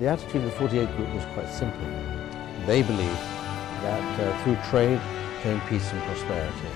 The attitude of the 48 Group was quite simple. They believed that through trade came peace and prosperity.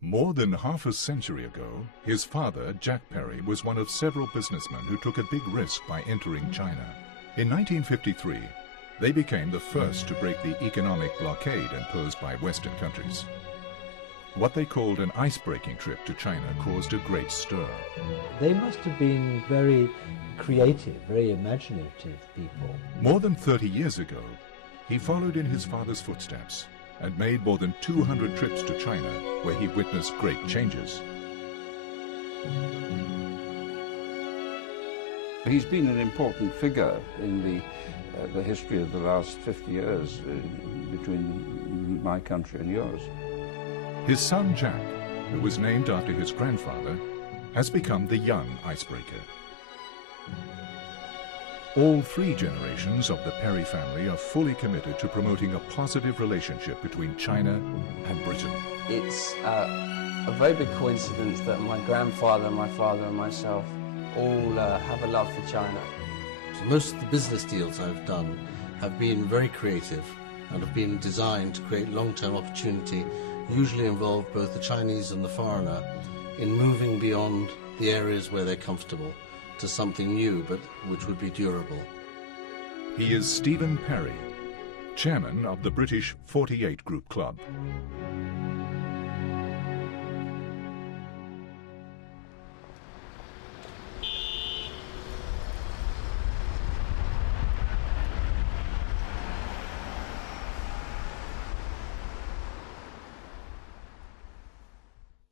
More than half a century ago, his father, Jack Perry, was one of several businessmen who took a big risk by entering China. In 1953, they became the first to break the economic blockade imposed by Western countries. What they called an ice-breaking trip to China caused a great stir. They must have been very creative, very imaginative people. More than 30 years ago, he followed in his father's footsteps and made more than 200 trips to China, where he witnessed great changes. He's been an important figure in the history of the last 50 years between my country and yours. His son Jack, who was named after his grandfather, has become the young icebreaker. All three generations of the Perry family are fully committed to promoting a positive relationship between China and Britain. It's a very big coincidence that my grandfather, my father and myself all have a love for China. Most of the business deals I've done have been very creative and have been designed to create long-term opportunity, usually involve both the Chinese and the foreigner in moving beyond the areas where they're comfortable to something new, but which would be durable. He is Stephen Perry, chairman of the British 48 Group Club.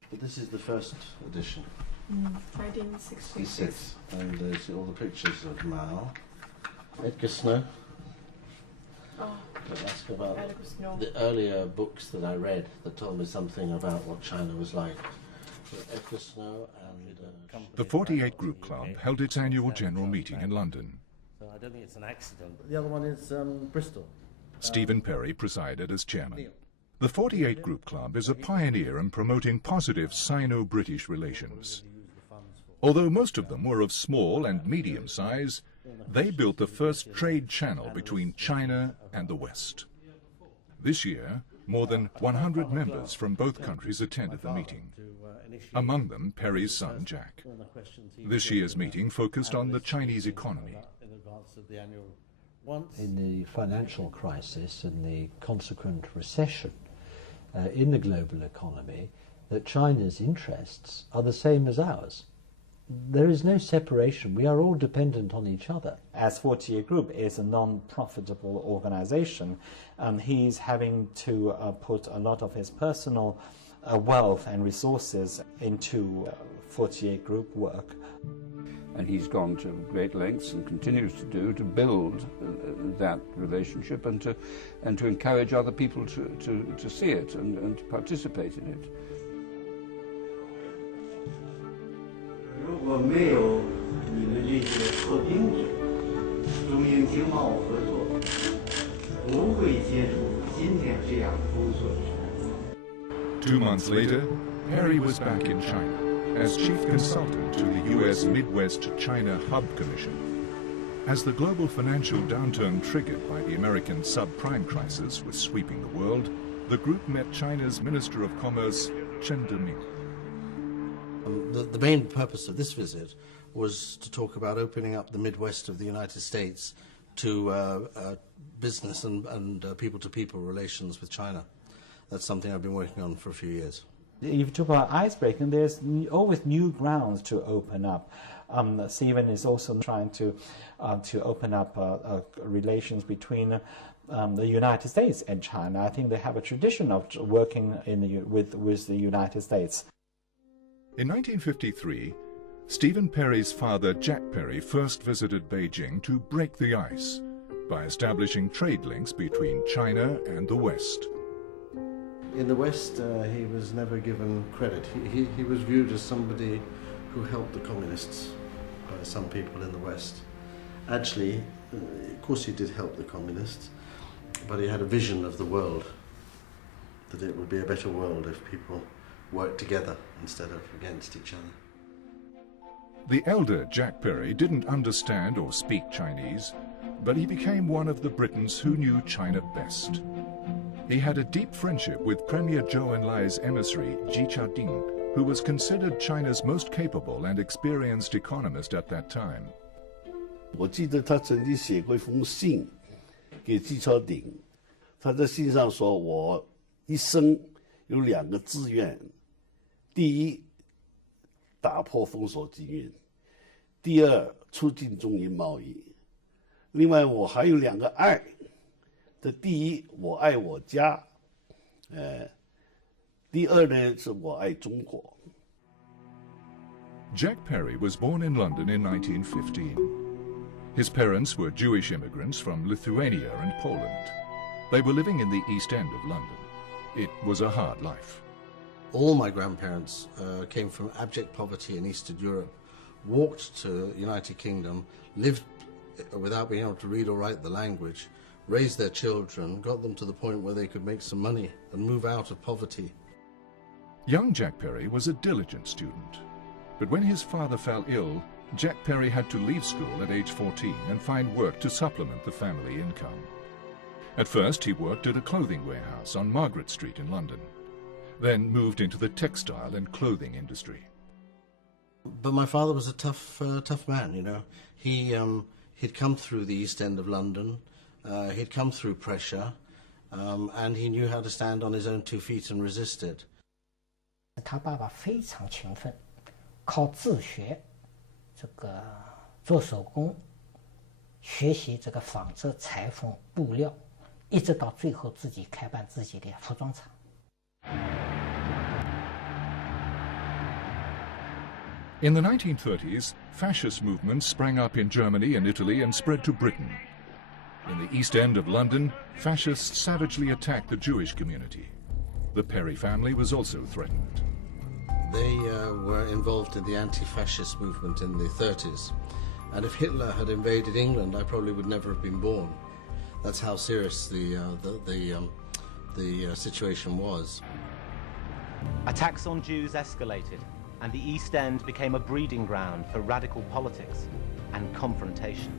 But this is the first edition. 1966. And there's all the pictures of Mao. Edgar Snow. Oh, But ask about Edgar Snow. the earlier books that I read that told me something about what China was like. Edgar Snow and... The 48 Group Club held its annual general meeting in London. So I don't think it's an accident. The other one is Bristol. Stephen Perry presided as chairman. The 48 Group Club is a pioneer in promoting positive Sino-British relations. Although most of them were of small and medium size, they built the first trade channel between China and the West. This year, more than 100 members from both countries attended the meeting, among them Perry's son Jack. This year's meeting focused on the Chinese economy. In the financial crisis and the consequent recession in the global economy, that China's interests are the same as ours. There is no separation. We are all dependent on each other. As 48 Group is a non-profitable organization, he's having to put a lot of his personal wealth and resources into 48 Group work. And he's gone to great lengths and continues to do to build that relationship and to encourage other people to see it and to participate in it. 如果没有你们这些破冰者，中英经贸合作不会接触今天这样丰硕的成果。 2 months later, Perry was back in China as chief consultant to the U.S. Midwest China Hub Commission. As the global financial downturn triggered by the American subprime crisis was sweeping the world, the group met China's Minister of Commerce, Chen Deming. The main purpose of this visit was to talk about opening up the Midwest of the United States to business and people-to-people relations with China. That's something I've been working on for a few years. If you talk about icebreaking, there's always new grounds to open up. Stephen is also trying to open up relations between the United States and China. I think they have a tradition of working with the United States. In 1953, Stephen Perry's father, Jack Perry, first visited Beijing to break the ice by establishing trade links between China and the West. In the West, he was never given credit. He was viewed as somebody who helped the communists by some people in the West. Actually, of course he did help the communists, but he had a vision of the world, that it would be a better world if people worked together instead of against each other. The elder Jack Perry didn't understand or speak Chinese, but he became one of the Britons who knew China best. He had a deep friendship with Premier Zhou Enlai's emissary, Ji Chading, who was considered China's most capable and experienced economist at that time. 我记得他曾经写过一封信给季超鼎，他在信上说：“我一生有2个志愿，第一，打破封锁禁运；第二，促进中英贸易。另外，我还有2个爱。这第一，我爱我家；第二呢，是我爱中国。” Jack Perry was born in London in 1915. His parents were Jewish immigrants from Lithuania and Poland. They were living in the East End of London. It was a hard life. All my grandparents came from abject poverty in Eastern Europe, walked to the United Kingdom, lived without being able to read or write the language, raised their children, got them to the point where they could make some money and move out of poverty. Young Jack Perry was a diligent student. But when his father fell ill, Jack Perry had to leave school at age 14 and find work to supplement the family income. At first, he worked at a clothing warehouse on Margaret Street in London, then moved into the textile and clothing industry. But my father was a tough man, you know. He'd come through the East End of London, he'd come through pressure, and he knew how to stand on his own 2 feet and resist it. 他爸爸非常勤奋，靠自学，这个做手工，学习这个纺织、裁缝、布料，一直到最后自己开办自己的服装厂。In the 1930s, fascist movements sprang up in Germany and Italy and spread to Britain. In the East End of London, fascists savagely attacked the Jewish community. The Perry family was also threatened. They were involved in the anti-fascist movement in the 30s. And if Hitler had invaded England, I probably would never have been born. That's how serious the situation was. Attacks on Jews escalated, and the East End became a breeding ground for radical politics and confrontation.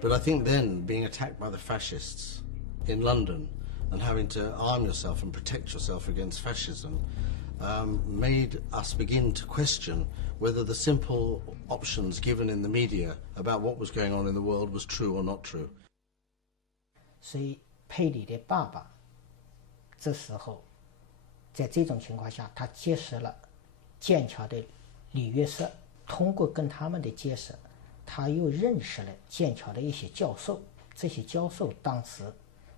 But I think then, being attacked by the fascists in London and having to arm yourself and protect yourself against fascism made us begin to question whether the simple options given in the media about what was going on in the world was true or not true. 所以佩里的爸爸这时候在这种情况下，他结识了剑桥的李约瑟，通过跟他们的结识，他又认识了剑桥的一些教授，这些教授当时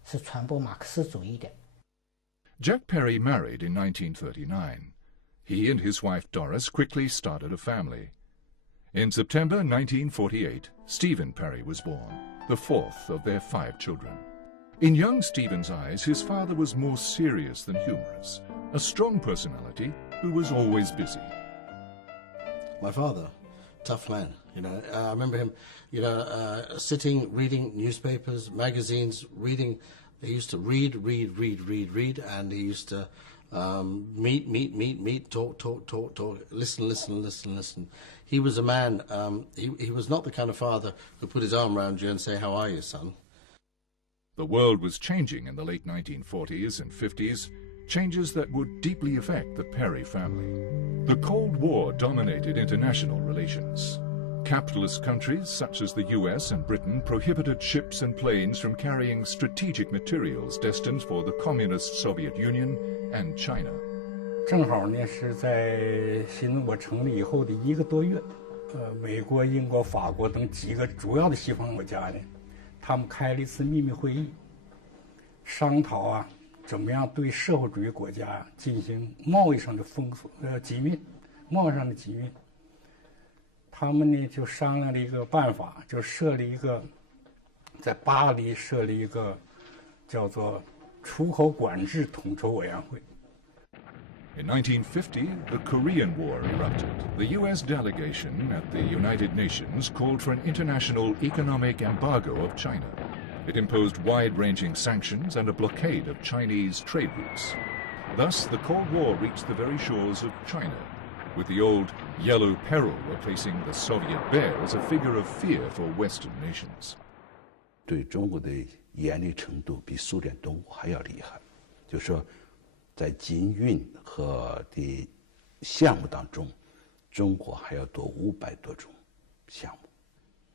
是传播马克思主义的。Jack Perry married in 1939. He and his wife Doris quickly started a family. In September 1948, Stephen Perry was born, the 4th of their 5 children. In young Stephen's eyes, his father was more serious than humorous, a strong personality who was always busy. My father, tough man, you know. I remember him, sitting, reading newspapers, magazines, reading. He used to read, and he used to meet, talk, listen. He was a man, he was not the kind of father who put his arm around you and say, "How are you, son?" The world was changing in the late 1940s and 50s, changes that would deeply affect the Perry family. The Cold War dominated international relations. Capitalist countries such as the US and Britain prohibited ships and planes from carrying strategic materials destined for the communist Soviet Union and China. 正好呢是在新中国成立以后的1个多月，美国、英国、法国等几个主要的西方国家呢，他们开了一次秘密会议，商讨啊，怎么样对社会主义国家进行贸易上的集运，贸易上的集运。他们呢就商量了一个办法，就设立一个，在巴黎设立一个叫做出口管制统筹委员会。In 1950, the Korean War erupted. The U.S. delegation at the United Nations called for an international economic embargo of China. It imposed wide-ranging sanctions and a blockade of Chinese trade routes. Thus, the Cold War reached the very shores of China, with the old Yellow Peril replacing the Soviet Bear as a figure of fear for Western nations. 对中国的严厉程度比苏联东吴还要厉害，就是说，在禁运和的项目当中，中国还要多500多种项目。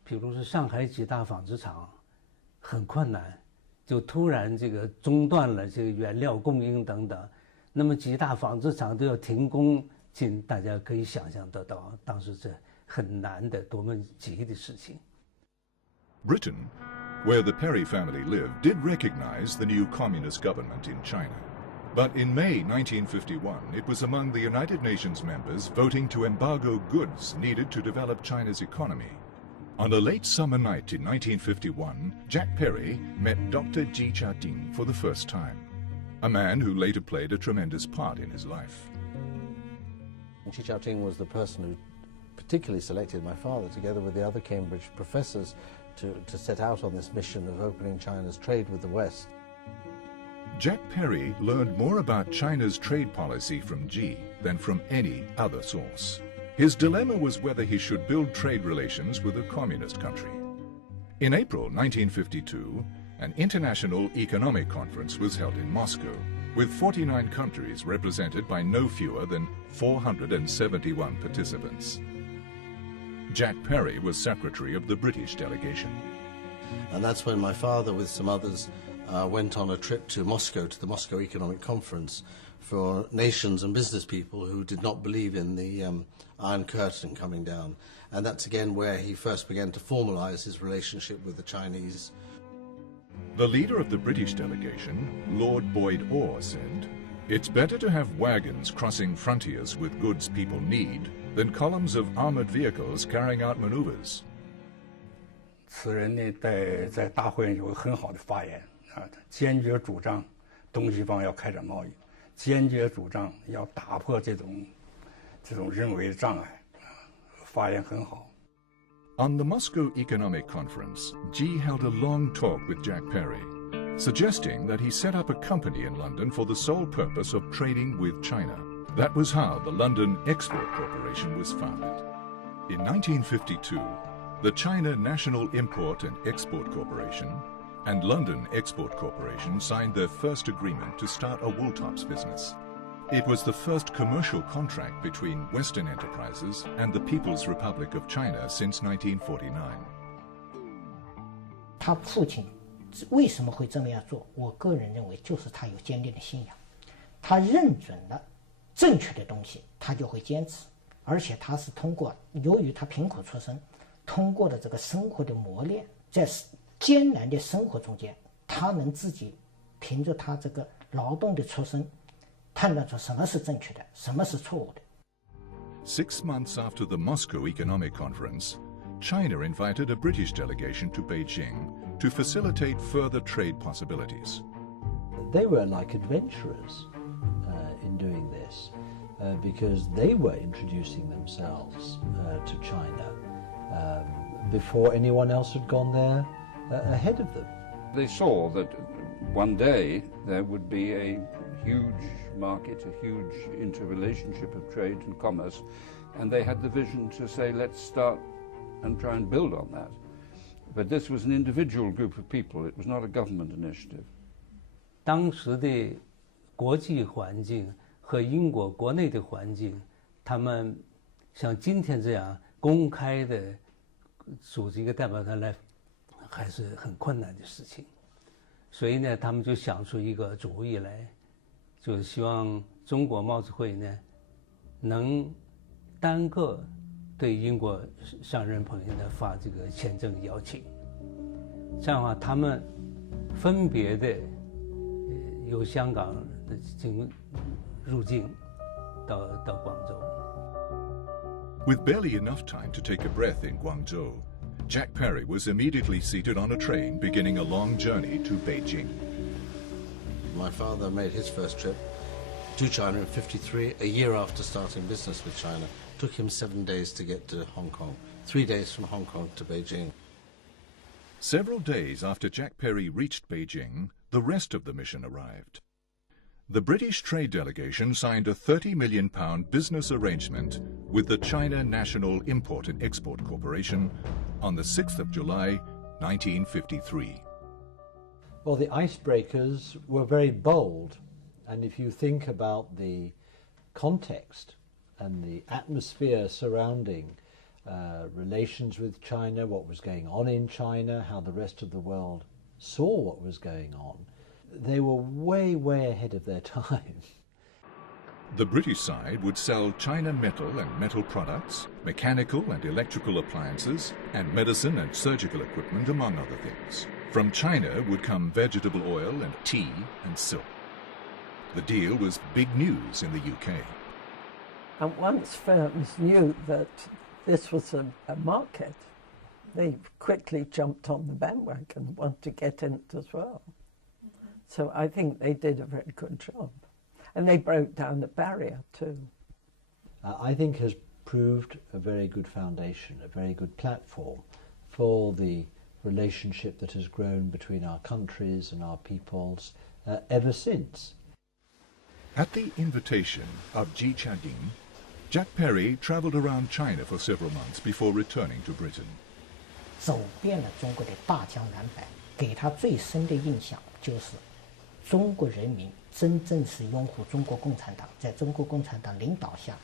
比如是上海几大纺织厂，很困难，就突然这个中断了这个原料供应等等，那么几大纺织厂都要停工，大家可以想象得到，当时这很难的、多么急的事情。Britain, where the Perry family lived, did recognize the new communist government in China. But in May 1951, it was among the United Nations members voting to embargo goods needed to develop China's economy. On a late summer night in 1951, Jack Perry met Dr. Ji Chia-ting for the first time, a man who later played a tremendous part in his life. Ji Chia-ting was the person who particularly selected my father, together with the other Cambridge professors, to set out on this mission of opening China's trade with the West. Jack Perry learned more about China's trade policy from Ji than from any other source. His dilemma was whether he should build trade relations with a communist country. In April 1952, an international economic conference was held in Moscow, with 49 countries represented by no fewer than 471 participants. Jack Perry was secretary of the British delegation. And that's when my father, with some others, went on a trip to Moscow, to the Moscow Economic Conference, for nations and business people who did not believe in the Iron Curtain coming down. And that's again where he first began to formalize his relationship with the Chinese. The leader of the British delegation, Lord Boyd Orr, said, "It's better to have wagons crossing frontiers with goods people need than columns of armored vehicles carrying out maneuvers." 此人呢，在大会上有很好的发言啊，坚决主张东西方要开展贸易，坚决主张要打破这种人为的障碍，发言很好。On the Moscow Economic Conference, Ji held a long talk with Jack Perry, suggesting that he set up a company in London for the sole purpose of trading with China. That was how the London Export Corporation was founded. In 1952, the China National Import and Export Corporation and London Export Corporation signed their first agreement to start a wool tops business. It was the first commercial contract between Western enterprises and the People's Republic of China since 1949. 他父亲为什么会这么样做？我个人认为，就是他有坚定的信仰，他认准了正确的东西，他就会坚持，而且他是通过，由于他贫苦出身，通过了这个生活的磨练，在艰难的生活中间，他能自己凭着他这个劳动的出身，判断出什么是正确的，什么是错误的。6 months after the Moscow Economic Conference, China invited a British delegation to Beijing to facilitate further trade possibilities. They were like adventurers in doing this because they were introducing themselves to China before anyone else had gone there ahead of them. They saw that one day there would be a huge market, a huge interrelationship of trade and commerce, and they had the vision to say, let's start and try and build on that. But this was an individual group of people, it was not a government initiative. 当时的国际环境和英国国内的环境，他们像今天这样公开的组织一个代表团来，还是很困难的事情。所以呢，他们就想出一个主意来，就是希望中国贸易会呢，能单个对英国上任朋友呢发这个签证邀请。这样的话，他们分别的由香港入境到广州。With barely enough time to take a breath in Guangzhou, Jack Perry was immediately seated on a train beginning a long journey to Beijing. My father made his first trip to China in '53, a year after starting business with China. It took him 7 days to get to Hong Kong, 3 days from Hong Kong to Beijing. Several days after Jack Perry reached Beijing, the rest of the mission arrived. The British trade delegation signed a £30 million business arrangement with the China National Import and Export Corporation on the 6th of July, 1953. Well, the icebreakers were very bold, and if you think about the context and the atmosphere surrounding relations with China, what was going on in China, how the rest of the world saw what was going on, they were way, way ahead of their time. The British side would sell China metal and metal products, mechanical and electrical appliances, and medicine and surgical equipment, among other things. From China would come vegetable oil and tea and silk. The deal was big news in the UK. And once firms knew that this was a market, they quickly jumped on the bandwagon and wanted to get in it as well. So I think they did a very good job. And they broke down the barrier too. I think has proved a very good foundation, a very good platform for the relationship that has grown between our countries and our peoples ever since. At the invitation of Ji Chading, Jack Perry travelled around China for several months before returning to Britain. 走遍了中国的大江南北，给他最深的印象就是中国人民真正是拥护中国共产党，在中国共产党领导下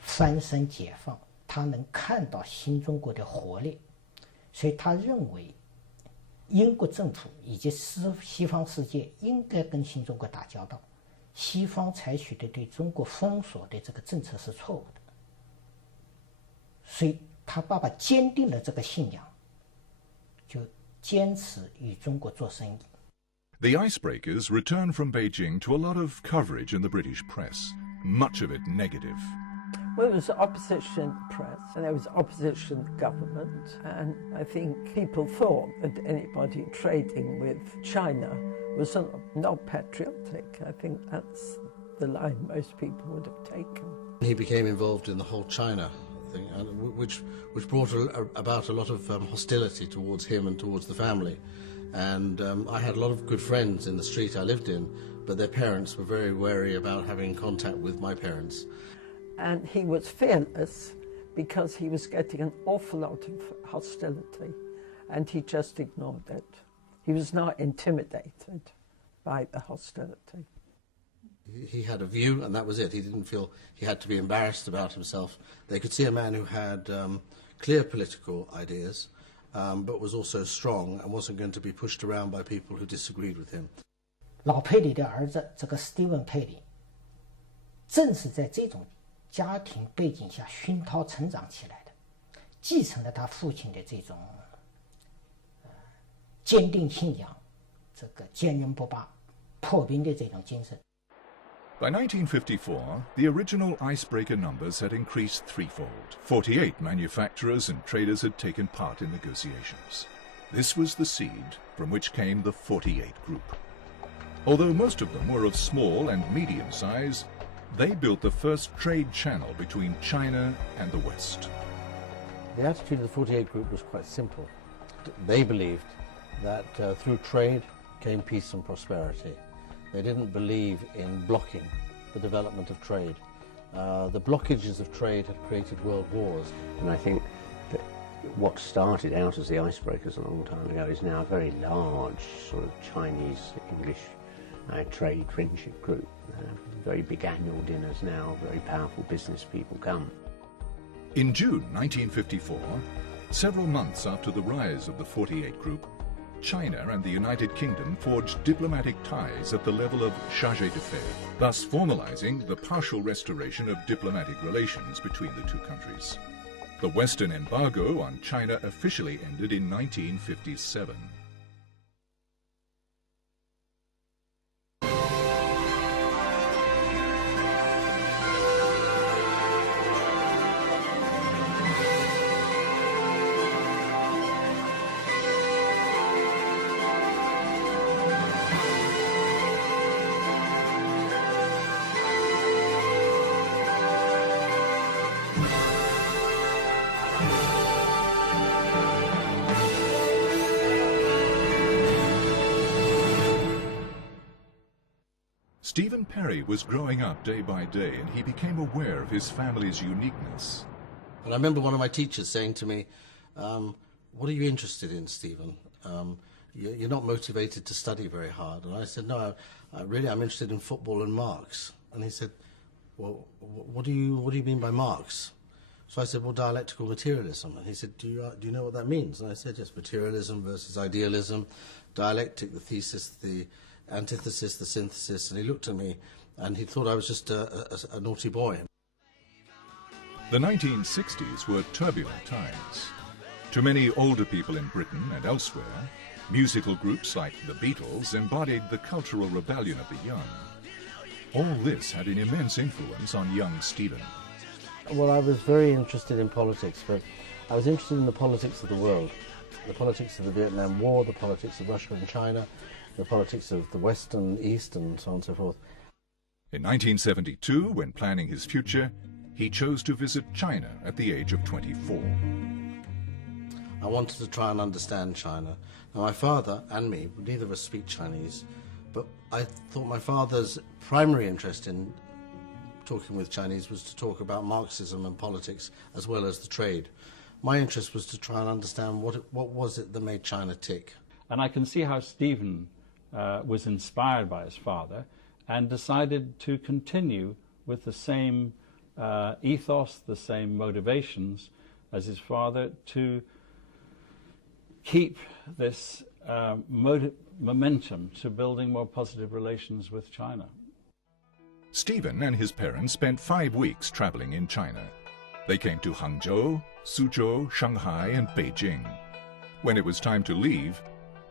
翻身解放，他能看到新中国的活力，所以他认为英国政府以及西方世界应该跟新中国打交道，西方采取的对中国封锁的这个政策是错误的，所以他爸爸坚定了这个信仰，就坚持与中国做生意。The icebreakers returned from Beijing to a lot of coverage in the British press, much of it negative. Well, it was opposition press and there was opposition government, and I think people thought that anybody trading with China was not patriotic. I think that's the line most people would have taken. He became involved in the whole China thing, which brought about a lot of hostility towards him and towards the family. And I had a lot of good friends in the street I lived in, but their parents were very wary about having contact with my parents. And he was fearless because he was getting an awful lot of hostility, and he just ignored it. He was not intimidated by the hostility. He had a view, and that was it. He didn't feel he had to be embarrassed about himself. They could see a man who had clear political ideas, but was also strong and wasn't going to be pushed around by people who disagreed with him. 老佩里的儿子这个 Stephen 佩里，正是在这种家庭背景下熏陶成长起来的，继承了他父亲的这种坚定信仰，这个坚韧不拔、破冰的这种精神。By 1954, the original icebreaker numbers had increased threefold. 48 manufacturers and traders had taken part in negotiations. This was the seed from which came the 48 Group. Although most of them were of small and medium size, they built the first trade channel between China and the West. The attitude of the 48 Group was quite simple. They believed that through trade came peace and prosperity. They didn't believe in blocking the development of trade. The blockages of trade had created world wars. And I think that what started out as the icebreakers a long time ago is now a very large sort of Chinese-English trade friendship group. Very big annual dinners now, very powerful business people come. In June 1954, several months after the rise of the 48 Group, China and the United Kingdom forged diplomatic ties at the level of chargé d'affaires, thus formalizing the partial restoration of diplomatic relations between the two countries. The Western embargo on China officially ended in 1957. Stephen Perry was growing up day by day, and he became aware of his family's uniqueness. And I remember one of my teachers saying to me, what are you interested in, Stephen? You're not motivated to study very hard. And I said, no, I'm interested in football and Marx. And he said, well, what do you mean by Marx? So I said, well, dialectical materialism. And he said, do you know what that means? And I said, yes, materialism versus idealism, dialectic, the thesis, the antithesis, the synthesis. And he looked at me and he thought I was just a naughty boy. The 1960s were turbulent times. To many older people in Britain and elsewhere, musical groups like the Beatles embodied the cultural rebellion of the young. All this had an immense influence on young Stephen. Well, I was very interested in politics, but I was interested in the politics of the world, the politics of the Vietnam War, the politics of Russia and China, the politics of the West and East, and so on and so forth. In 1972, when planning his future, he chose to visit China at the age of 24. I wanted to try and understand China. Now, my father and me, neither of us speak Chinese, but I thought my father's primary interest in talking with Chinese was to talk about Marxism and politics as well as the trade. My interest was to try and understand what was it that made China tick. And I can see how Stephen was inspired by his father and decided to continue with the same ethos, the same motivations as his father, to keep this momentum to building more positive relations with China. Stephen and his parents spent 5 weeks traveling in China. They came to Hangzhou, Suzhou, Shanghai, and Beijing. When it was time to leave,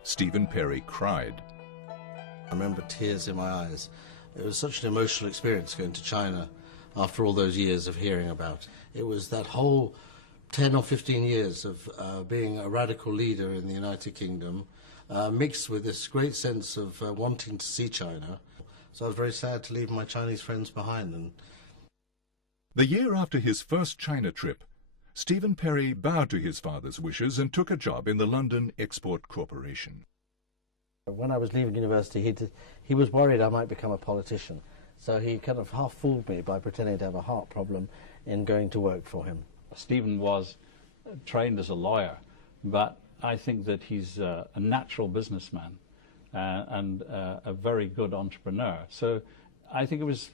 Stephen Perry cried. I remember tears in my eyes. It was such an emotional experience going to China after all those years of hearing about it. It was that whole 10 or 15 years of being a radical leader in the United Kingdom, mixed with this great sense of wanting to see China. So I was very sad to leave my Chinese friends behind. And the year after his first China trip, Stephen Perry bowed to his father's wishes and took a job in the London Export Corporation. When I was leaving university, he was worried I might become a politician. So he kind of half fooled me by pretending to have a heart problem in going to work for him. Stephen was trained as a lawyer, but I think that he's a natural businessman and a very good entrepreneur. So I think it was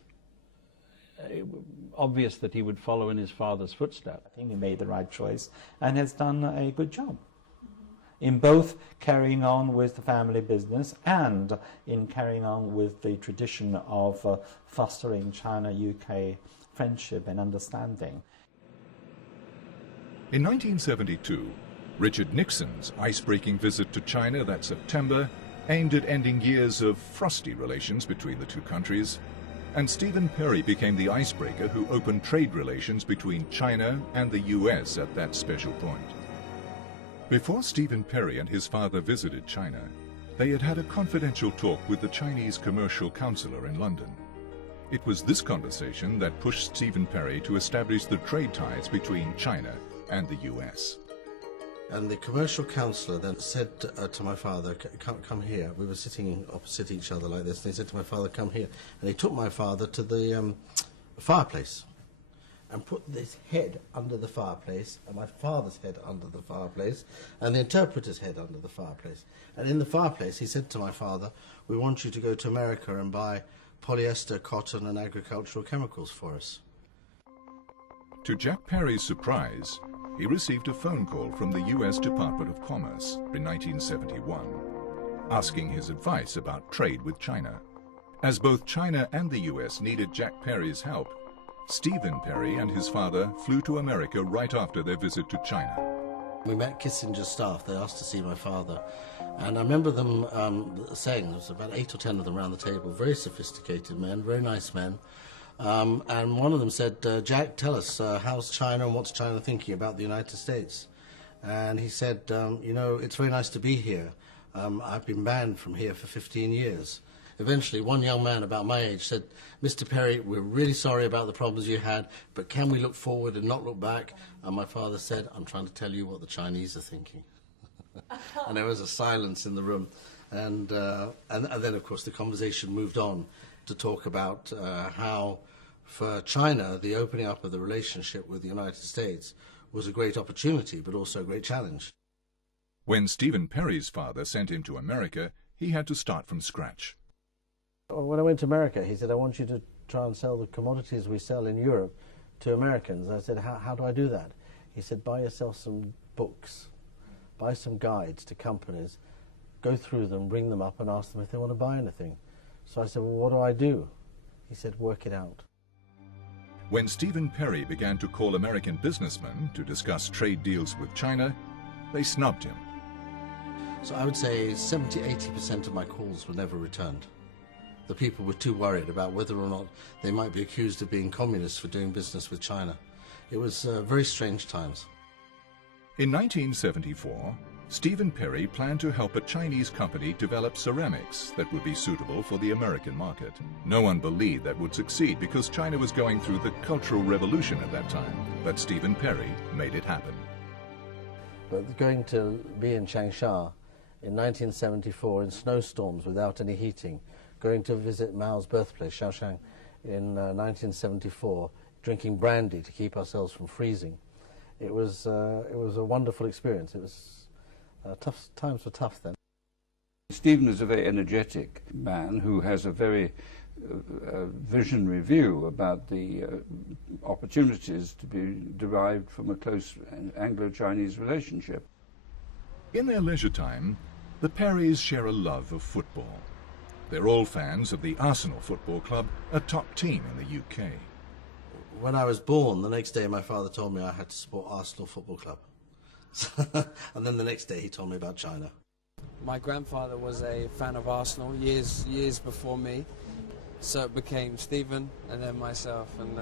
obvious that he would follow in his father's footsteps. I think he made the right choice and has done a good job in both carrying on with the family business and in carrying on with the tradition of fostering China-UK friendship and understanding. In 1972, Richard Nixon's ice-breaking visit to China that September aimed at ending years of frosty relations between the two countries, and Stephen Perry became the icebreaker who opened trade relations between China and the US at that special point. Before Stephen Perry and his father visited China, they had had a confidential talk with the Chinese commercial counselor in London. It was this conversation that pushed Stephen Perry to establish the trade ties between China and the US. And the commercial counsellor then said to my father, come here. We were sitting opposite each other like this, and he said to my father, come here. And he took my father to the fireplace and put his head under the fireplace, and my father's head under the fireplace, and the interpreter's head under the fireplace. And in the fireplace, he said to my father, we want you to go to America and buy polyester, cotton, and agricultural chemicals for us. To Jack Perry's surprise, he received a phone call from the US Department of Commerce in 1971, asking his advice about trade with China. As both China and the US needed Jack Perry's help, Stephen Perry and his father flew to America right after their visit to China. We met Kissinger's staff. They asked to see my father. And I remember them saying, there was about 8 or 10 of them around the table, very sophisticated men, very nice men. And one of them said, Jack, tell us, how's China and what's China thinking about the United States? And he said, you know, it's very nice to be here. I've been banned from here for 15 years. Eventually, one young man about my age said, Mr. Perry, we're really sorry about the problems you had, but can we look forward and not look back? And my father said, I'm trying to tell you what the Chinese are thinking. And there was a silence in the room. And then, of course, the conversation moved on. to talk about how, for China, the opening up of the relationship with the United States was a great opportunity, but also a great challenge. When Stephen Perry's father sent him to America, he had to start from scratch. When I went to America, he said, I want you to try and sell the commodities we sell in Europe to Americans. I said, how do I do that? He said, buy yourself some books, buy some guides to companies, go through them, ring them up and ask them if they want to buy anything. So I said, well, what do I do? He said, work it out. When Stephen Perry began to call American businessmen to discuss trade deals with China, they snubbed him. So I would say 70–80% of my calls were never returned. The people were too worried about whether or not they might be accused of being communists for doing business with China. It was very strange times. In 1974, Stephen Perry planned to help a Chinese company develop ceramics that would be suitable for the American market. No one believed that would succeed because China was going through the Cultural Revolution at that time, but Stephen Perry made it happen. But going to be in Changsha in 1974 in snowstorms without any heating, going to visit Mao's birthplace, Shaoxiang, in 1974, drinking brandy to keep ourselves from freezing. It was a wonderful experience. It was tough. Times were tough then. Stephen is a very energetic man who has a very visionary view about the opportunities to be derived from a close Anglo-Chinese relationship. In their leisure time, the Perrys share a love of football. They're all fans of the Arsenal Football Club, a top team in the UK. When I was born, the next day my father told me I had to support Arsenal Football Club. And then the next day he told me about China. My grandfather was a fan of Arsenal years before me, so it became Stephen and then myself, and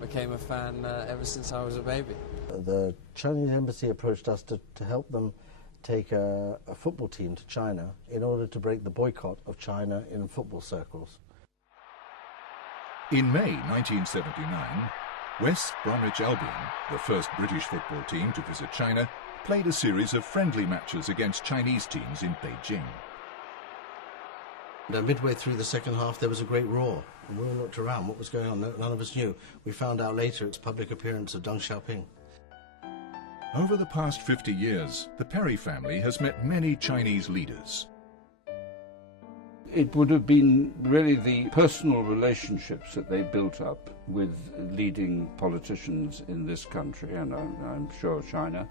became a fan ever since I was a baby. The Chinese embassy approached us to help them take a football team to China in order to break the boycott of China in football circles. In May 1979, West Bromwich Albion, the first British football team to visit China, played a series of friendly matches against Chinese teams in Beijing. And midway through the second half, there was a great roar. And we all looked around. What was going on? None of us knew. We found out later it's public appearance of Deng Xiaoping. Over the past 50 years, the Perry family has met many Chinese leaders. It would have been really the personal relationships that they built up with leading politicians in this country, and I'm sure China.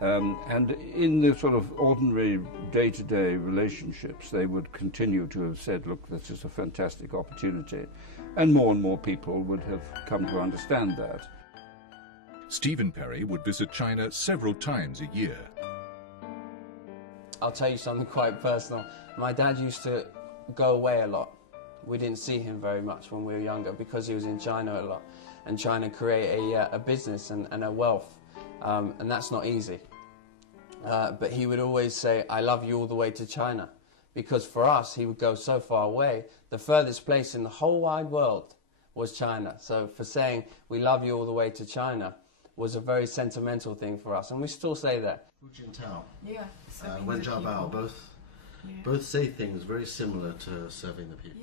And in the sort of ordinary day-to-day relationships, they would continue to have said, look, this is a fantastic opportunity. And more people would have come to understand that. Stephen Perry would visit China several times a year. I'll tell you something quite personal. My dad used to go away a lot. We didn't see him very much when we were younger because he was in China a lot and trying to create a business and a wealth. And that's not easy. But he would always say, I love you all the way to China. Because for us, he would go so far away. The furthest place in the whole wide world was China. So for saying, we love you all the way to China was a very sentimental thing for us. And we still say that. Hu Jintao and Wen Jiabao both say things very similar to serving the people.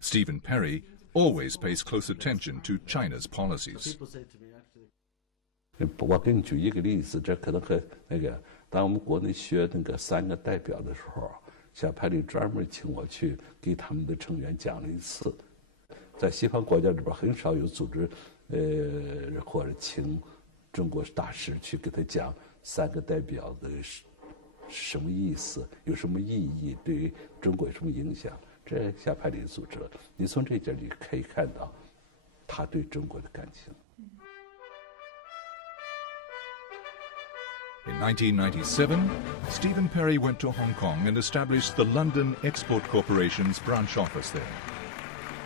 Stephen Perry always pays close attention to China's policies. 我给你举一个例子，这可能和那个，当我们国内学那个3个代表的时候，小派里专门请我去给他们的成员讲了一次。在西方国家里边，很少有组织，或者请中国大使去给他讲3个代表的什么意思，有什么意义，对于中国有什么影响。这小派里组织了，你从这点里可以看到他对中国的感情。 In 1997, Stephen Perry went to Hong Kong and established the London Export Corporation's branch office there,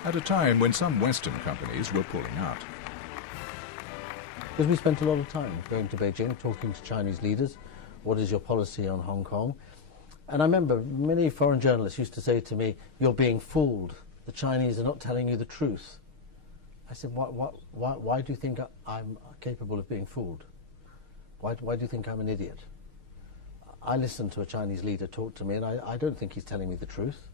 at a time when some Western companies were pulling out. Because we spent a lot of time going to Beijing, talking to Chinese leaders, what is your policy on Hong Kong? And I remember many foreign journalists used to say to me, you're being fooled, the Chinese are not telling you the truth. I said, why do you think I'm capable of being fooled? Why do you think I'm an idiot? I listened to a Chinese leader talk to me and I don't think he's telling me the truth.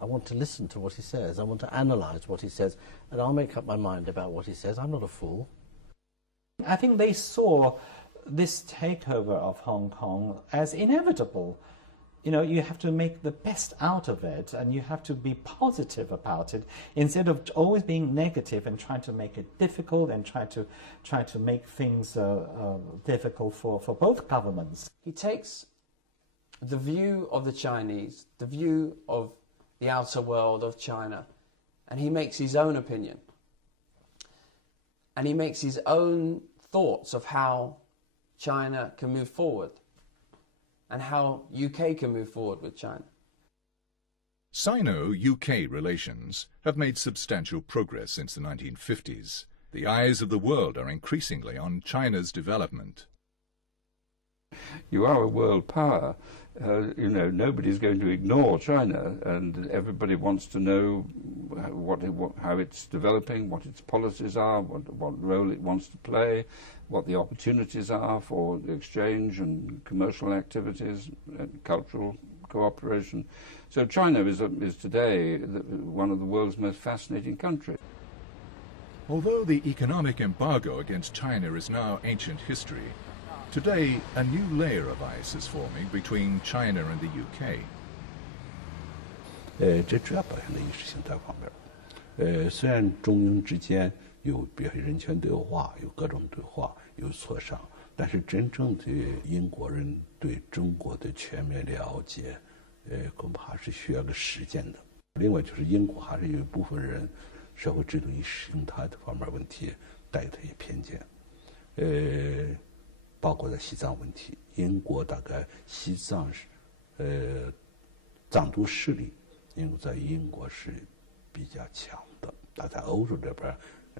I want to listen to what he says. I want to analyse what he says, and I'll make up my mind about what he says. I'm not a fool. I think they saw this takeover of Hong Kong as inevitable. You know, you have to make the best out of it, and you have to be positive about it instead of always being negative and trying to make it difficult and try to make things difficult for both governments. He takes the view of the Chinese, the view of the outer world of China, and he makes his own opinion. And he makes his own thoughts of how China can move forward and how UK can move forward with China. Sino-UK relations have made substantial progress since the 1950s. The eyes of the world are increasingly on China's development. You are a world power. You know, nobody's going to ignore China, and everybody wants to know how it's developing, what its policies are, what role it wants to play, what the opportunities are for exchange and commercial activities and cultural cooperation. So China is today one of the world's most fascinating countries. Although the economic embargo against China is now ancient history, today a new layer of ice is forming between China and the UK. 这主要表现在意识形态方面。虽然中英之间有比如人权对话，有各种对话，有磋商，但是真正的英国人对中国的全面了解，恐怕还是需要个实践的。另外就是英国还是有一部分人社会制度意识形态的方面问题带有一些偏见，包括在西藏问题，英国大概西藏藏族势力，英国在英国是比较强的，但在欧洲这边。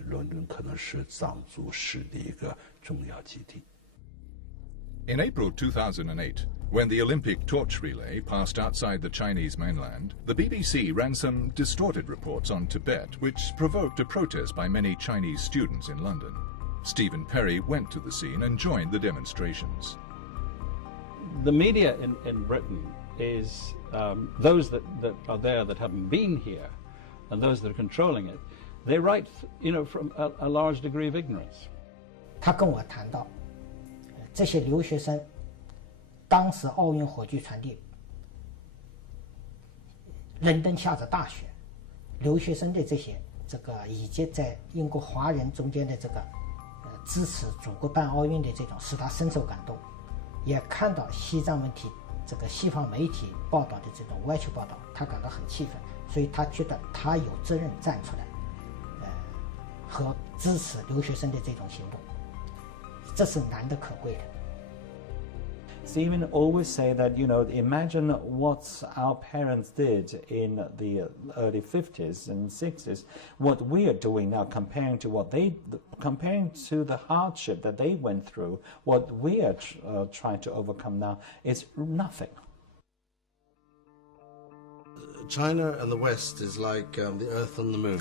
伦敦可能是藏族势力一个重要基地。In April 2008, when the Olympic torch relay passed outside the Chinese mainland, the BBC ran some distorted reports on Tibet, which provoked a protest by many Chinese students in London. Stephen Perry went to the scene and joined the demonstrations. The media in Britain is those that are there that haven't been here, and those that are controlling it. They write, you know, from a large degree of ignorance. 他跟我谈到，这些留学生，当时奥运火炬传递，伦敦下着大雪，留学生的这个以及在英国华人中间的这个支持祖国办奥运的这种，使他深受感动，也看到西藏问题这个西方媒体报道的这种歪曲报道，他感到很气愤，所以他觉得他有责任站出来。和支持留学生的这种行动，这是难得可贵的。Stephen always say that, you know, imagine what our parents did in the early 50s and 60s, what we are doing now comparing to the hardship that they went through, what we are trying to overcome now is nothing. China and the West is like the Earth and the Moon.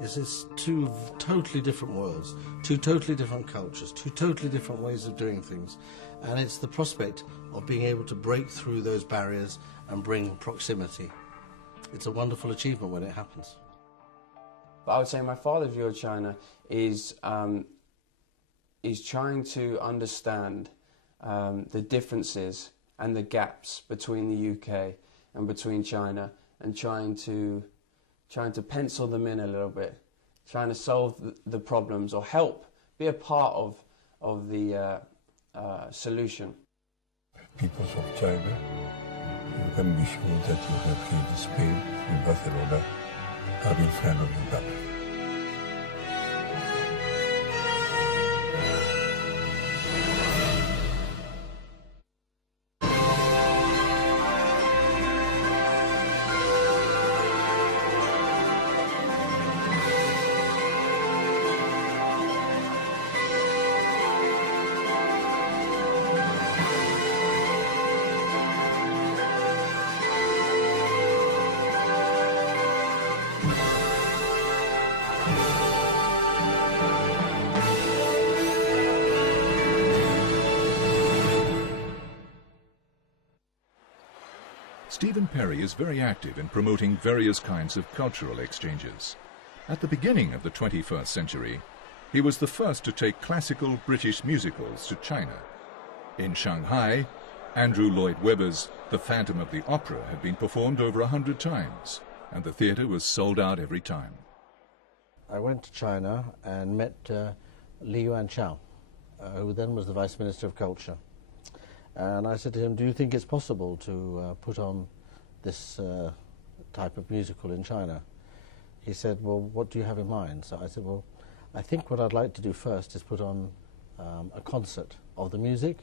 It's just two totally different worlds, two totally different cultures, two totally different ways of doing things. And it's the prospect of being able to break through those barriers and bring proximity. It's a wonderful achievement when it happens. But I would say my father's view of China is trying to understand the differences and the gaps between the UK and between China, and trying to pencil them in a little bit, trying to solve the problems or help, be a part of the solution. Peoples of China, you can be sure that you have here in Spain, in Barcelona, are in front of Uganda. Stephen Perry is very active in promoting various kinds of cultural exchanges. At the beginning of the 21st century, he was the first to take classical British musicals to China. In Shanghai, Andrew Lloyd Webber's The Phantom of the Opera had been performed over 100 times, and the theatre was sold out every time. I went to China and met Li Yuanchao, who then was the Vice Minister of Culture. And I said to him, do you think it's possible to put on this type of musical in China? He said, well, what do you have in mind? So I said, well, I think what I'd like to do first is put on a concert of the music.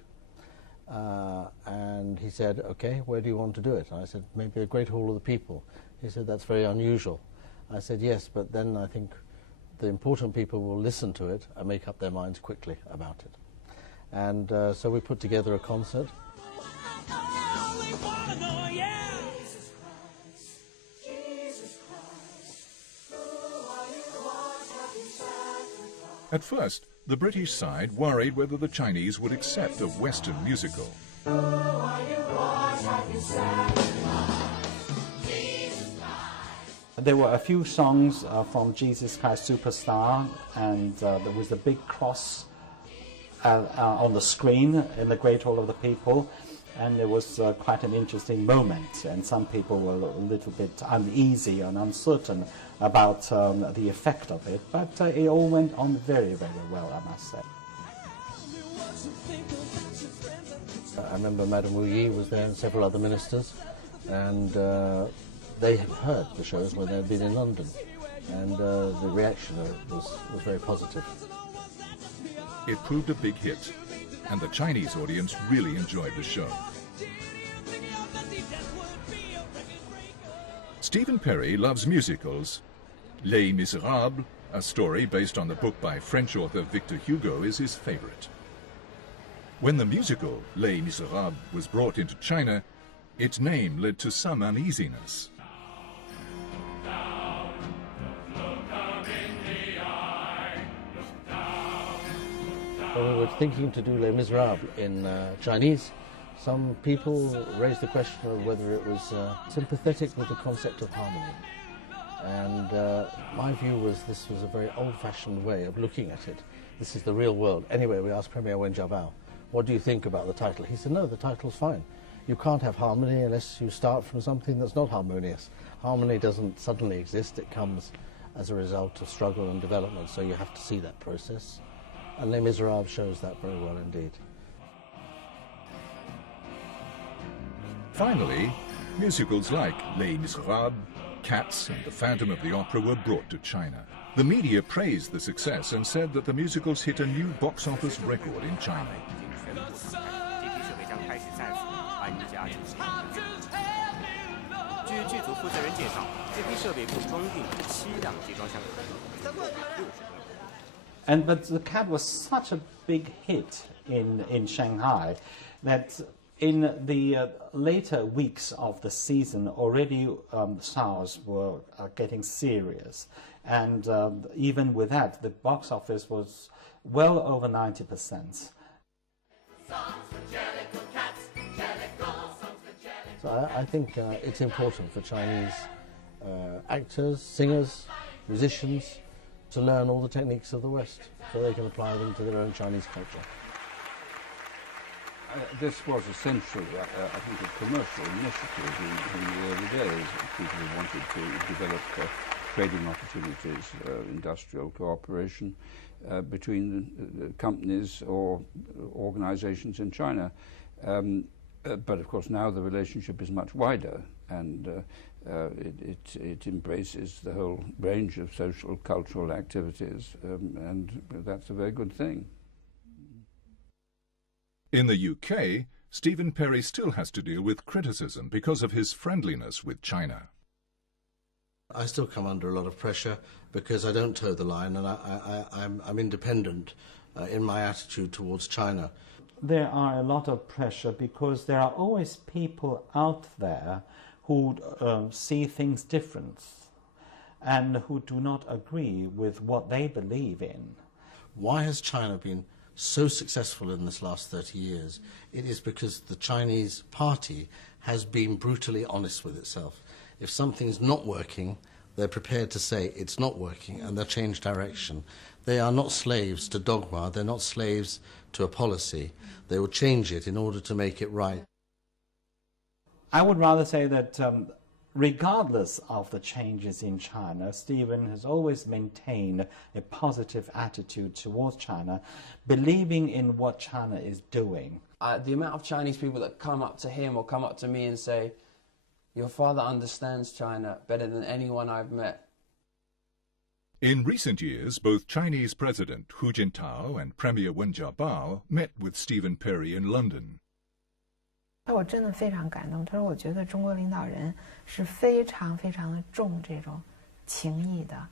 And he said, okay, where do you want to do it? And I said, maybe a great hall of the people. He said, that's very unusual. I said, yes, but then I think the important people will listen to it and make up their minds quickly about it. And so we put together a concert. At first, the British side worried whether the Chinese would accept a Western musical. There were a few songs from Jesus Christ Superstar, and there was a big cross on the screen in the Great Hall of the People, and it was quite an interesting moment, and some people were a little bit uneasy and uncertain about the effect of it, but it all went on very, very well, I must say. I remember Madame Wu Yi was there and several other ministers, and they had heard the shows when they had been in London, and the reaction was very positive. It proved a big hit, and the Chinese audience really enjoyed the show. Stephen Perry loves musicals. Les Miserables, a story based on the book by French author Victor Hugo, is his favorite. When the musical Les Miserables was brought into China, its name led to some uneasiness. When we were thinking to do Les Miserables in Chinese, some people raised the question of whether it was sympathetic with the concept of harmony. And my view was this was a very old-fashioned way of looking at it. This is the real world. Anyway, we asked Premier Wen Jiabao, what do you think about the title? He said, no, the title's fine. You can't have harmony unless you start from something that's not harmonious. Harmony doesn't suddenly exist. It comes as a result of struggle and development, so you have to see that process. And Les Miserables shows that very well indeed. Finally, musicals like Les Miserables, Cats and The Phantom of the Opera were brought to China. The media praised the success and said that the musicals hit a new box office record in China. But the Cat was such a big hit in Shanghai that in the later weeks of the season, already SARS were getting serious. And even with that, the box office was well over 90%. So I think it's important for Chinese actors, singers, musicians to learn all the techniques of the West so they can apply them to their own Chinese culture. This was essentially, I think, a commercial initiative in the early days. People who wanted to develop trading opportunities, industrial cooperation between companies or organizations in China. But of course now the relationship is much wider, and it embraces the whole range of social, cultural activities, and that's a very good thing. In the UK, Stephen Perry still has to deal with criticism because of his friendliness with China. I still come under a lot of pressure because I don't toe the line, and I'm independent in my attitude towards China. There are a lot of pressure because there are always people out there who see things different and who do not agree with what they believe in. Why has China been so successful in this last 30 years? It is because the Chinese party has been brutally honest with itself. If something's not working, they're prepared to say it's not working and they'll change direction. They are not slaves to dogma, they're not slaves to a policy. They will change it in order to make it right. I would rather say that regardless of the changes in China, Stephen has always maintained a positive attitude towards China, believing in what China is doing. The amount of Chinese people that come up to him or come up to me and say, "Your father understands China better than anyone I've met." In recent years, both Chinese President Hu Jintao and Premier Wen Jiabao met with Stephen Perry in London. 我真的非常感动。他说：“我觉得中国领导人是非常非常的重这种情谊的，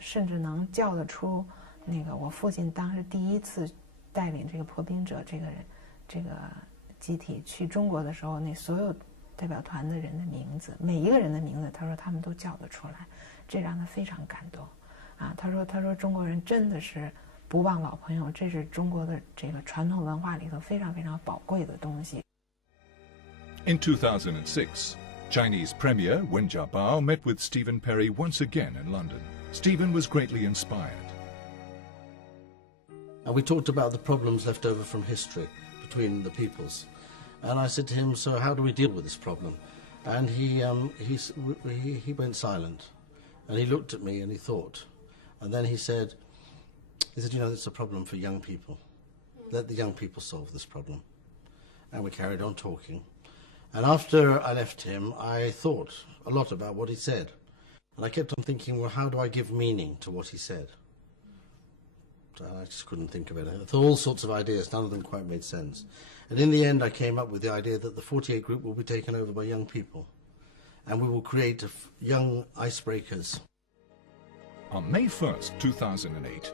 甚至能叫得出那个我父亲当时第一次带领这个破冰者这个集体去中国的时候，那所有代表团的人的名字，每一个人的名字，他说他们都叫得出来，这让他非常感动。他说中国人真的是不忘老朋友，这是中国的这个传统文化里头非常非常宝贵的东西。” In 2006, Chinese Premier Wen Jiabao met with Stephen Perry once again in London. Stephen was greatly inspired. And we talked about the problems left over from history between the peoples. And I said to him, so how do we deal with this problem? And he went silent. And he looked at me and he thought. And then he said, you know, it's a problem for young people. Let the young people solve this problem. And we carried on talking. And after I left him, I thought a lot about what he said. And I kept on thinking, well, how do I give meaning to what he said? And I just couldn't think of it. I thought all sorts of ideas, none of them quite made sense. And in the end, I came up with the idea that the 48 group will be taken over by young people. And we will create young icebreakers. On May 1st, 2008,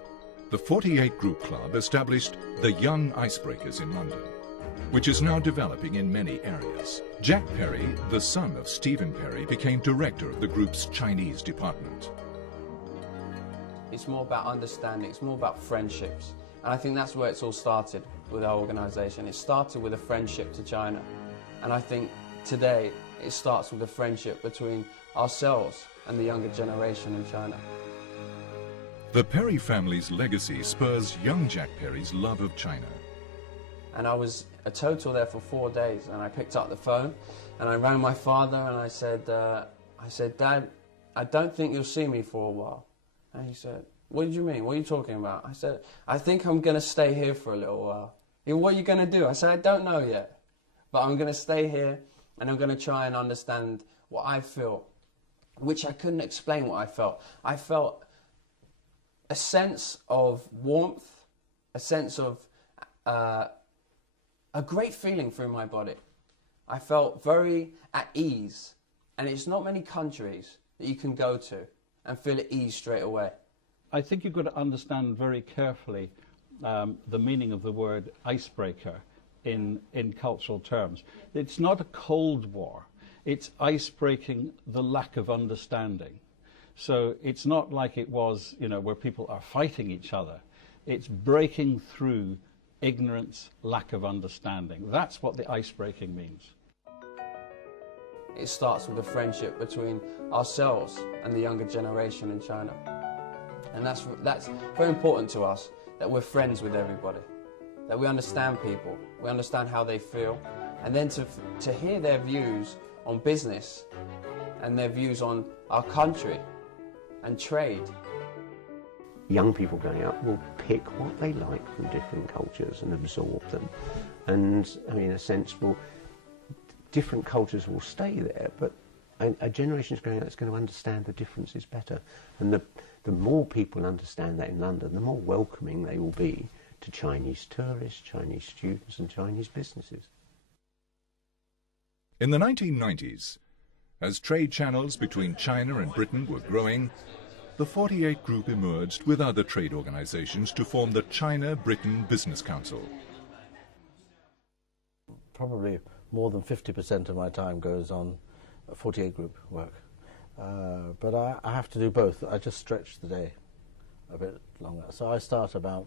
the 48 Group Club established the Young Icebreakers in London, which is now developing in many areas. Jack Perry, the son of Stephen Perry, became director of the group's Chinese department. It's more about understanding, it's more about friendships. And I think that's where it's all started with our organisation. It started with a friendship to China. And I think today it starts with a friendship between ourselves and the younger generation in China. The Perry family's legacy spurs young Jack Perry's love of China. And I was a total there for 4 days, and I picked up the phone and I rang my father and I said, "Dad, I don't think you'll see me for a while." And he said, "What did you mean? What are you talking about?" I said, "I think I'm going to stay here for a little while." "What are you going to do?" I said, "I don't know yet, but I'm going to stay here and I'm going to try and understand what I feel," which I couldn't explain what I felt. I felt a sense of warmth, a sense of a great feeling through my body. I felt very at ease, and it's not many countries that you can go to and feel at ease straight away. I think you've got to understand very carefully the meaning of the word icebreaker in cultural terms. It's not a Cold War. It's ice-breaking the lack of understanding. So it's not like it was, you know, where people are fighting each other. It's breaking through ignorance, lack of understanding. That's what the ice-breaking means. It starts with a friendship between ourselves and the younger generation in China. And that's very important to us, that we're friends with everybody, that we understand people, we understand how they feel, and then to hear their views on business and their views on our country and trade. Young people going out will pick what they like from different cultures and absorb them. And, I mean, in a sense, different cultures will stay there, but a generation is going out that's going to understand the differences better. And the more people understand that in London, the more welcoming they will be to Chinese tourists, Chinese students and Chinese businesses. In the 1990s, as trade channels between China and Britain were growing, the 48 Group emerged with other trade organizations to form the China-Britain Business Council. Probably more than 50% of my time goes on 48 Group work. But I have to do both. I just stretch the day a bit longer. So I start about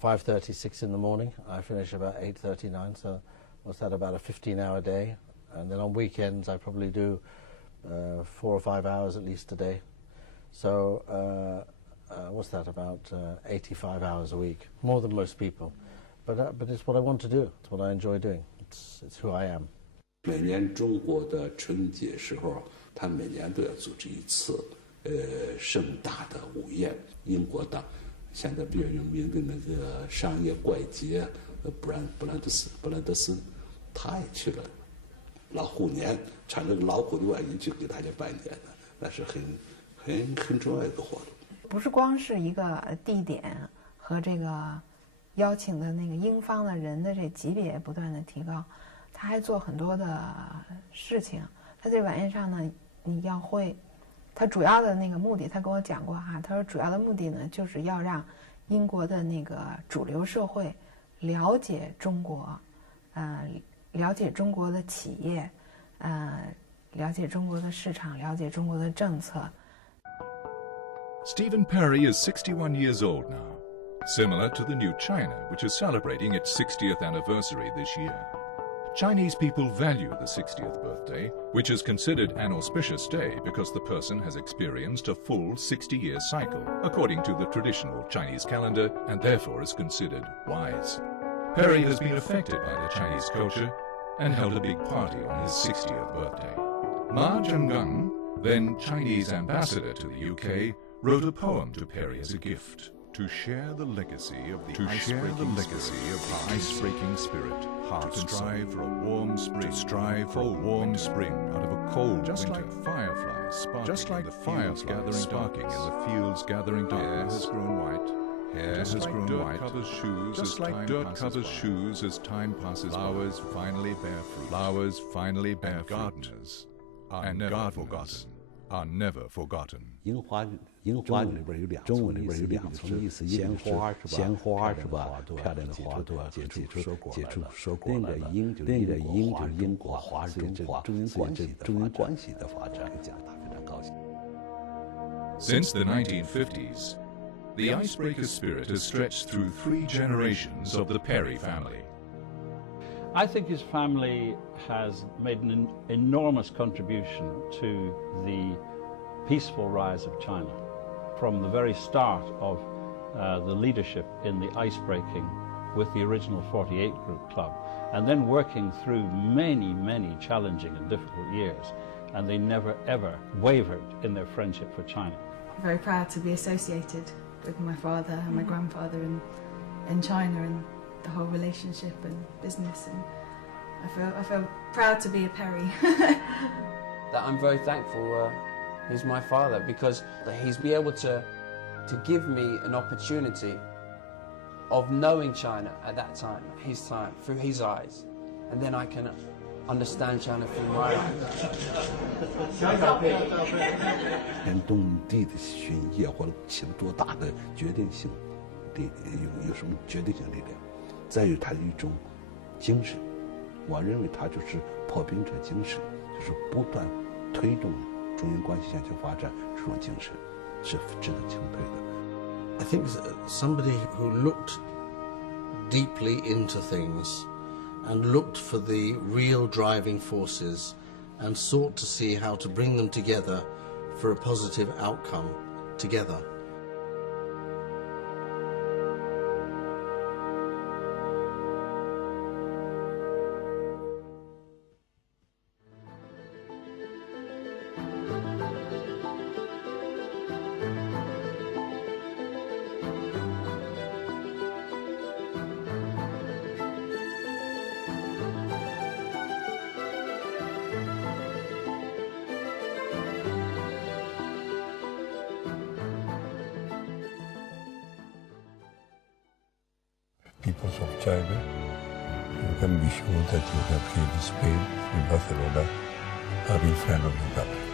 5:30, 6 in the morning. I finish about 8:30, 9. So what's that, about a 15-hour day? And then on weekends I probably do 4 or 5 hours at least a day. So what's that, about 85 hours a week, more than most people. But it's what I want to do. It's what I enjoy doing. It's who I am. 每年中国的春节时候，他每年都要组织一次盛大的午宴。英国的现在比较有名的那个商业怪杰布兰德斯，他也去了老虎年，穿着个老虎的外衣去给大家拜年的，那是很重要的一个活动。不是光是一个地点和这个邀请的那个英方的人的这级别不断的提高，他还做很多的事情。他这晚宴上呢，你要会，他主要的那个目的，他跟我讲过哈，他说主要的目的呢，就是要让英国的那个主流社会了解中国，了解中国的企业，了解中国的市场，了解中国的政策。Stephen Perry is 61 years old now, similar to the new China, which is celebrating its 60th anniversary this year. Chinese people value the 60th birthday, which is considered an auspicious day because the person has experienced a full 60-year cycle, according to the traditional Chinese calendar, and therefore is considered wise. Perry has been affected by the Chinese culture and held a big party on his 60th birthday. Ma Zhenggang, then Chinese ambassador to the UK, wrote a poem to Perry as a gift. To share the legacy of the ice-breaking spirit, heart and strive for a warm spring, to strive for a warm spring out of a cold just winter. Like fireflies sparking, just like the fires gathering sparking in the fields gathering darkness. Hair has grown white. Hair has grown white. Covers shoes just like dirt covers shoes as time passes. Flowers finally bear fruit. Flowers finally bear fruit. Gardeners are never forgotten. Are never forgotten. 中文里边有两层意思，鲜花是吧？漂亮的花朵结出收果来了。另一个英就是英国华人中英关系的发展，讲他非常高兴。Since the 1950s, the icebreaker spirit has stretched through 3 generations of the Perry family. I think his family has made an enormous contribution to the peaceful rise of China. From the very start of the leadership in the ice-breaking with the original 48 Group Club, and then working through many, many challenging and difficult years, and they never ever wavered in their friendship for China. I'm very proud to be associated with my father and my grandfather in China and the whole relationship and business, and I feel proud to be a Perry. That I'm very thankful he's my father, because he's been able to give me an opportunity of knowing China at that time, his time, through his eyes, and then I can understand China through my eyes. 连东地的巡业或者起了多大的决定性力，有什么决定性力量？再有他的一种精神，我认为他就是破冰者精神，就是不断推动中英关系向前发展，这种精神是值得钦佩的。 I think somebody who looked deeply into things and looked for the real driving forces and sought to see how to bring them together for a positive outcome together. Peoples of China, you can be sure that you have here in Spain, in Barcelona, a real friend of the government.